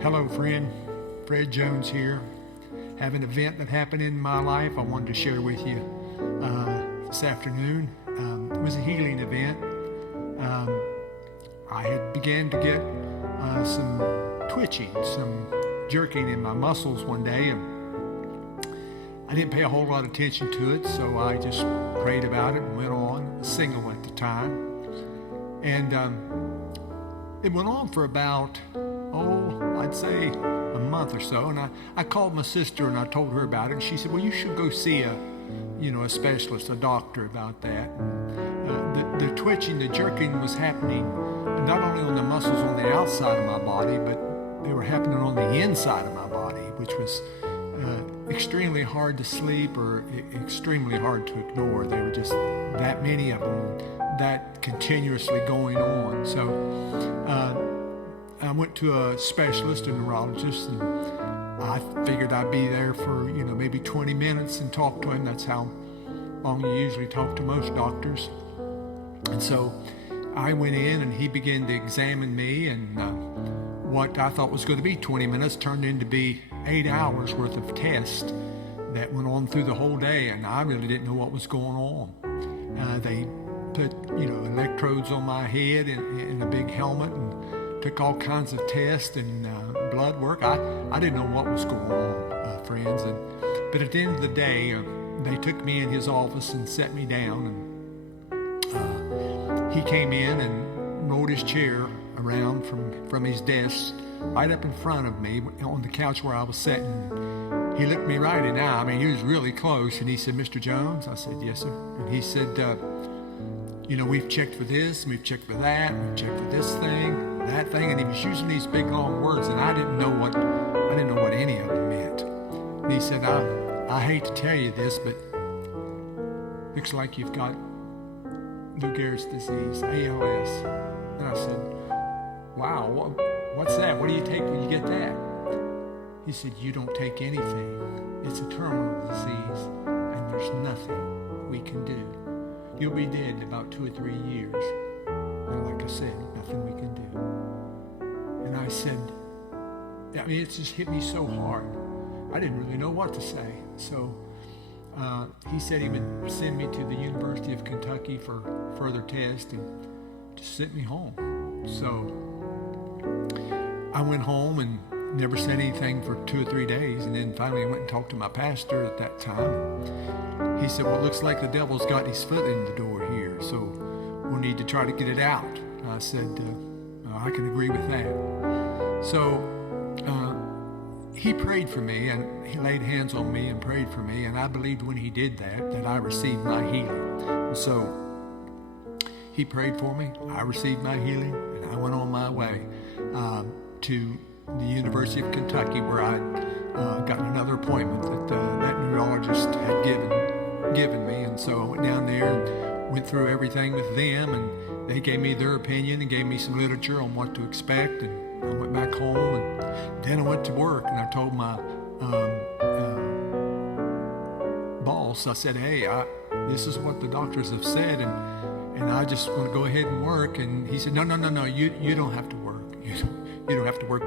Hello, friend. Fred Jones here. Have an event that happened in my life I wanted to share with you this afternoon. It was a healing event. I had began to get some twitching, some jerking in my muscles one day, and I didn't pay a whole lot of attention to it, so I just prayed about it and went on. I was single at the time. And it went on for about, I'd say a month or so. And I called my sister and I told her about it. And she said, well, you should go see a specialist, a doctor about that. The twitching, the jerking was happening not only on the muscles on the outside of my body, but they were happening on the inside of my body, which was extremely hard to sleep or extremely hard to ignore. There were just that many of them, that continuously going on. So I went to a specialist, a neurologist, and I figured I'd be there for maybe 20 minutes and talk to him. That's how long you usually talk to most doctors. And so I went in and he began to examine me, and what I thought was going to be 20 minutes turned into be 8 hours worth of tests that went on through the whole day, and I really didn't know what was going on. They put electrodes on my head in a big helmet and took all kinds of tests and blood work. I didn't know what was going on, friends. But at the end of the day, they took me in his office and set me down, and he came in and rolled his chair around from his desk right up in front of me on the couch where I was sitting. He looked me right in the eye. I mean, he was really close, and he said, Mr. Jones? I said, yes, sir. And he said, we've checked for this, and we've checked for that, we've checked for this thing, that thing, and he was using these big long words, and I didn't know what any of them meant. And he said, I hate to tell you this, but looks like you've got Lou Gehrig's disease, ALS. And I said, wow, what's that? What do you take when you get that? He said, you don't take anything. It's a terminal disease, and there's nothing we can do. You'll be dead in about 2 or 3 years. And like I said, nothing we can do. And I said, it just hit me so hard. I didn't really know what to say. So he said he would send me to the University of Kentucky for further tests and to send me home. So I went home and never said anything for 2 or 3 days. And then finally I went and talked to my pastor at that time. He said, well, it looks like the devil's got his foot in the door here, so we'll need to try to get it out. I said, I can agree with that. So he prayed for me, and he laid hands on me and prayed for me, and I believed when he did that I received my healing. And so he prayed for me, I received my healing, and I went on my way to the University of Kentucky, where I got another appointment that neurologist had given me. And so I went down there and went through everything with them, and they gave me their opinion and gave me some literature on what to expect. And I went back home, and then I went to work, and I told my boss, I said, hey, this is what the doctors have said, and I just want to go ahead and work. And he said, no, you don't have to work. You don't have to work.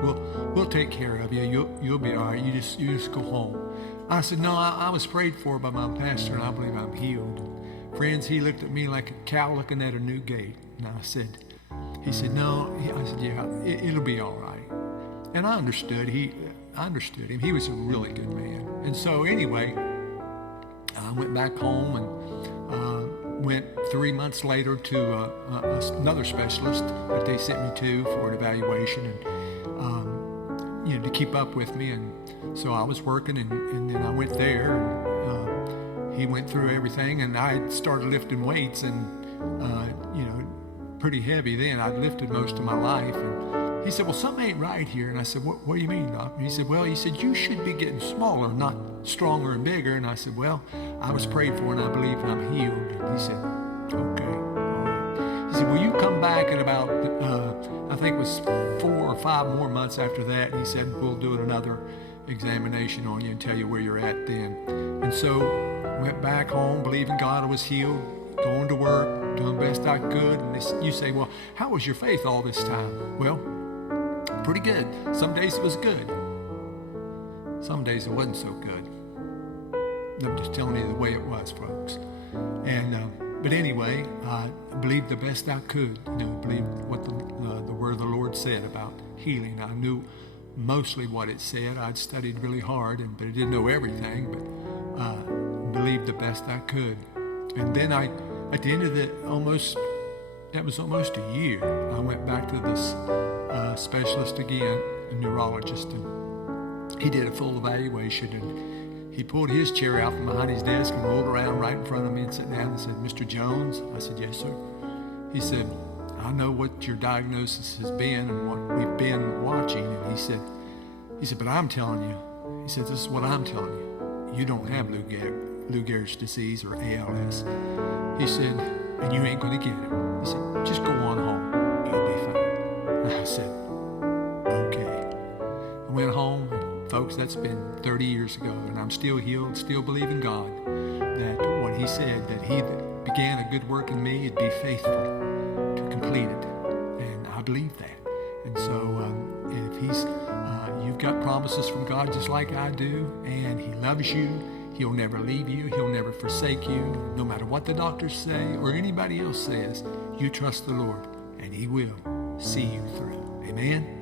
We'll take care of you. You'll be all right. You just go home. I said, no, I was prayed for by my pastor, and I believe I'm healed. Friends, he looked at me like a cow looking at a new gate. And he said, no. I said, yeah, it'll be all right. And I understood. I understood him. He was a really good man. And so anyway, I went back home and went 3 months later to another specialist that they sent me to for an evaluation and to keep up with me. And so I was working, and then I went there, and he went through everything, and I started lifting weights, and pretty heavy then. I'd lifted most of my life, and he said, well, something ain't right here. And I said, what do you mean, Doc? And he said, you should be getting smaller, not stronger and bigger. And I said, well, I was prayed for, and I believe I'm healed. And he said, okay, all right. He said, will you come back in about, I think it was 4 or 5 more months after that? And he said, we'll do another examination on you and tell you where you're at then. And so went back home, believing God I was healed, going to work, doing the best I could. And you say, well, how was your faith all this time? Well, pretty good. Some days it was good. Some days it wasn't so good. I'm just telling you the way it was, folks. And but anyway, I believed the best I could. Believed what the word of the Lord said about healing. I knew mostly what it said. I'd studied really hard, but I didn't know everything. But believed the best I could. And then at the end of that was almost a year. I went back to this specialist again, a neurologist, and he did a full evaluation. And he pulled his chair out from behind his desk and rolled around right in front of me and sat down and said, "Mr. Jones?" I said, "Yes, sir." He said, "I know what your diagnosis has been and what we've been watching." And he said, "But I'm telling you," he said, "this is what I'm telling you. You don't have Lou Gehrig's disease or ALS." He said, "and you ain't going to get it." He said, "Just go on home. You'll be fine." And I said, "Okay." I went home. Folks, that's been 30 years ago, and I'm still healed, still believing God that what he said, that he that began a good work in me, would be faithful to complete it. And I believe that. And so if you've got promises from God just like I do, and he loves you, he'll never leave you, he'll never forsake you, no matter what the doctors say or anybody else says, you trust the Lord, and he will see you through. Amen?